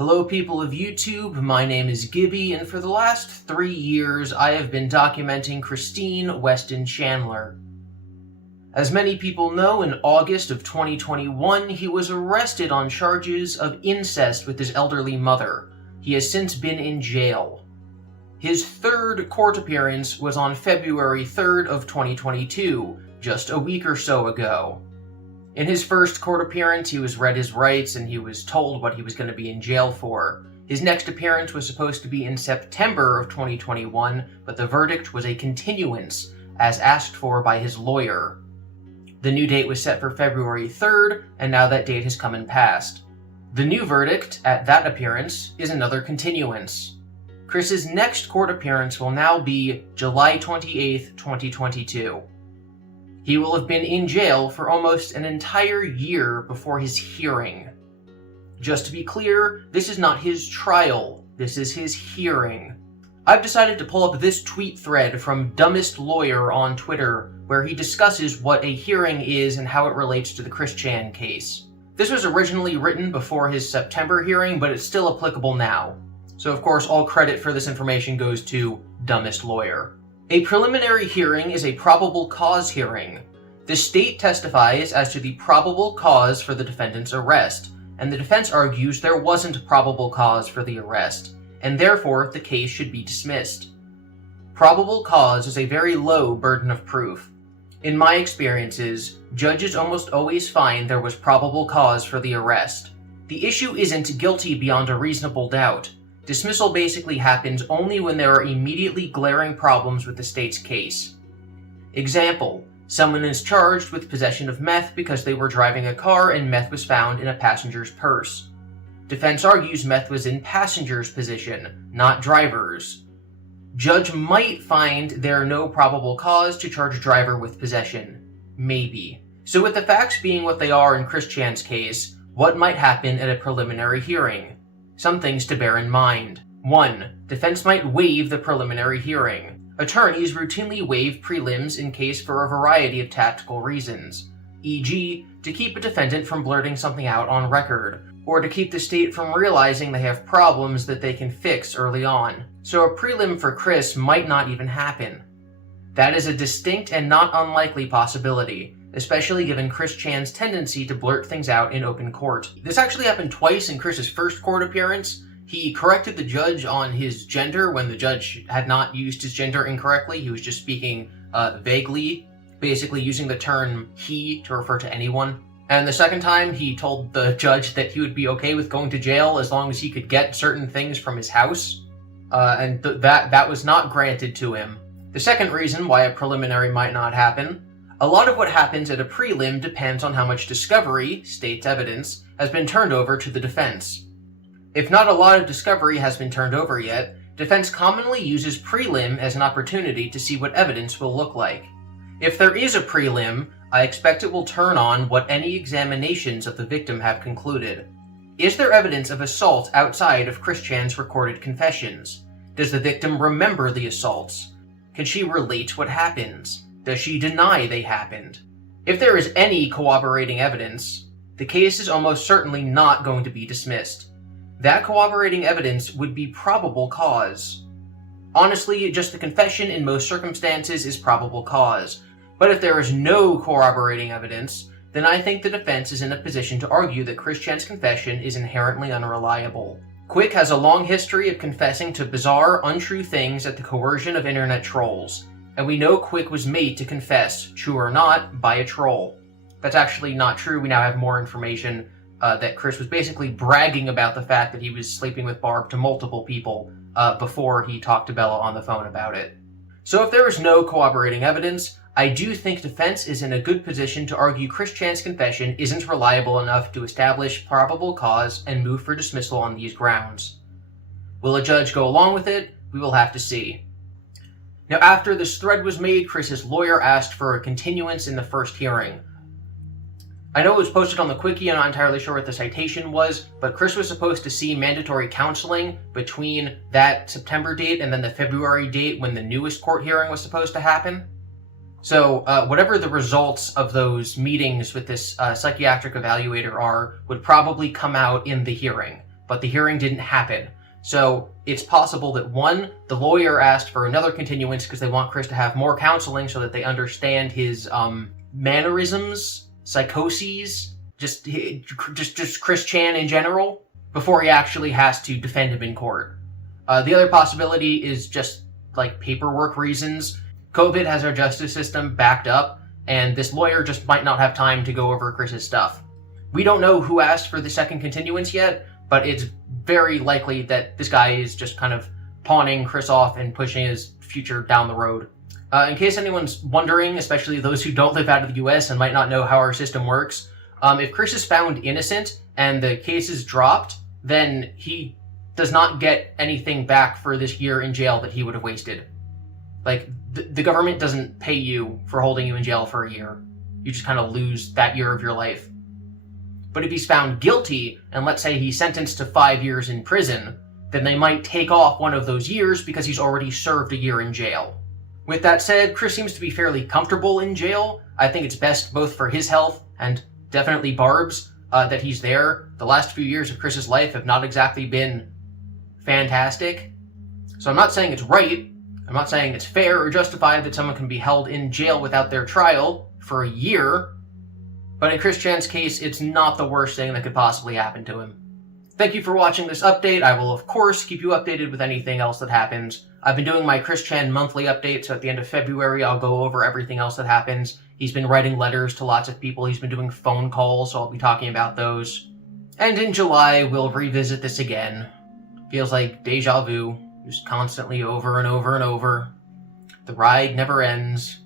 Hello people of YouTube, my name is GiBi, and for the last 3 years I have been documenting Christine Weston Chandler. As many people know, in August of 2021 he was arrested on charges of incest with his elderly mother. He has since been in jail. His third court appearance was on February 3rd of 2022, just a week or so ago. In his first court appearance, he was read his rights and he was told what he was going to be in jail for. His next appearance was supposed to be in September of 2021, but the verdict was a continuance, as asked for by his lawyer. The new date was set for February 3rd, and now that date has come and passed. The new verdict at that appearance is another continuance. Chris's next court appearance will now be July 28th, 2022. He will have been in jail for almost an entire year before his hearing. Just to be clear, this is not his trial, this is his hearing. I've decided to pull up this tweet thread from Dumbest Lawyer on Twitter, where he discusses what a hearing is and how it relates to the Chris Chan case. This was originally written before his September hearing, but it's still applicable now. So of course all credit for this information goes to Dumbest Lawyer. A preliminary hearing is a probable cause hearing. The state testifies as to the probable cause for the defendant's arrest, and the defense argues there wasn't probable cause for the arrest, and therefore the case should be dismissed. Probable cause is a very low burden of proof. In my experiences, judges almost always find there was probable cause for the arrest. The issue isn't guilty beyond a reasonable doubt. Dismissal basically happens only when there are immediately glaring problems with the state's case. Example, someone is charged with possession of meth because they were driving a car and meth was found in a passenger's purse. Defense argues meth was in passenger's position, not driver's. Judge might find there no probable cause to charge driver with possession. Maybe. So with the facts being what they are in Chris Chan's case, what might happen at a preliminary hearing? Some things to bear in mind. 1. Defense might waive the preliminary hearing. Attorneys routinely waive prelims in case for a variety of tactical reasons, e.g., to keep a defendant from blurting something out on record, or to keep the state from realizing they have problems that they can fix early on. So a prelim for Chris might not even happen. That is a distinct and not unlikely possibility, especially given Chris Chan's tendency to blurt things out in open court. This actually happened twice in Chris's first court appearance. He corrected the judge on his gender when the judge had not used his gender incorrectly. He was just speaking vaguely, basically using the term he to refer to anyone. And the second time, he told the judge that he would be okay with going to jail as long as he could get certain things from his house. And that was not granted to him. The second reason why a preliminary might not happen: a lot of what happens at a prelim depends on how much discovery, state's evidence, has been turned over to the defense. If not a lot of discovery has been turned over yet, defense commonly uses prelim as an opportunity to see what evidence will look like. If there is a prelim, I expect it will turn on what any examinations of the victim have concluded. Is there evidence of assault outside of Chris Chan's recorded confessions? Does the victim remember the assaults? Can she relate what happens? Does she deny they happened? If there is any corroborating evidence, the case is almost certainly not going to be dismissed. That corroborating evidence would be probable cause. Honestly, just the confession in most circumstances is probable cause. But if there is no corroborating evidence, then I think the defense is in a position to argue that Chris Chan's confession is inherently unreliable. Quick has a long history of confessing to bizarre, untrue things at the coercion of internet trolls. And we know Quick was made to confess, true or not, by a troll. That's actually not true. We now have more information that Chris was basically bragging about the fact that he was sleeping with Barb to multiple people before he talked to Bella on the phone about it. So if there is no corroborating evidence, I do think defense is in a good position to argue Chris Chan's confession isn't reliable enough to establish probable cause and move for dismissal on these grounds. Will a judge go along with it? We will have to see. Now, after this thread was made, Chris's lawyer asked for a continuance in the first hearing. I know it was posted on the Quickie, I'm not entirely sure what the citation was, but Chris was supposed to see mandatory counseling between that September date and then the February date when the newest court hearing was supposed to happen. So whatever the results of those meetings with this psychiatric evaluator are would probably come out in the hearing. but the hearing didn't happen. So it's possible that one, the lawyer asked for another continuance because they want Chris to have more counseling so that they understand his mannerisms, psychoses, just Chris Chan in general, before he actually has to defend him in court. The other possibility is just like paperwork reasons. COVID has our justice system backed up, and this lawyer just might not have time to go over Chris's stuff. We don't know who asked for the second continuance yet, but it's very likely that this guy is just kind of pawning Chris off and pushing his future down the road. In case anyone's wondering, especially those who don't live out of the US and might not know how our system works, if Chris is found innocent and the case is dropped, then he does not get anything back for this year in jail that he would have wasted. Like, the government doesn't pay you for holding you in jail for a year. You just kind of lose that year of your life. But if he's found guilty, and let's say he's sentenced to 5 years in prison, then they might take off one of those years because he's already served a year in jail. With that said, Chris seems to be fairly comfortable in jail. I think it's best both for his health and definitely Barb's that he's there. The last few years of Chris's life have not exactly been fantastic. So I'm not saying it's right. I'm not saying it's fair or justified that someone can be held in jail without their trial for a year. But in Chris Chan's case, it's not the worst thing that could possibly happen to him. Thank you for watching this update. I will, of course, keep you updated with anything else that happens. I've been doing my Chris Chan monthly update, so at the end of February, I'll go over everything else that happens. He's been writing letters to lots of people. He's been doing phone calls, so I'll be talking about those. And in July, we'll revisit this again. Feels like deja vu, just constantly over and over and over. The ride never ends.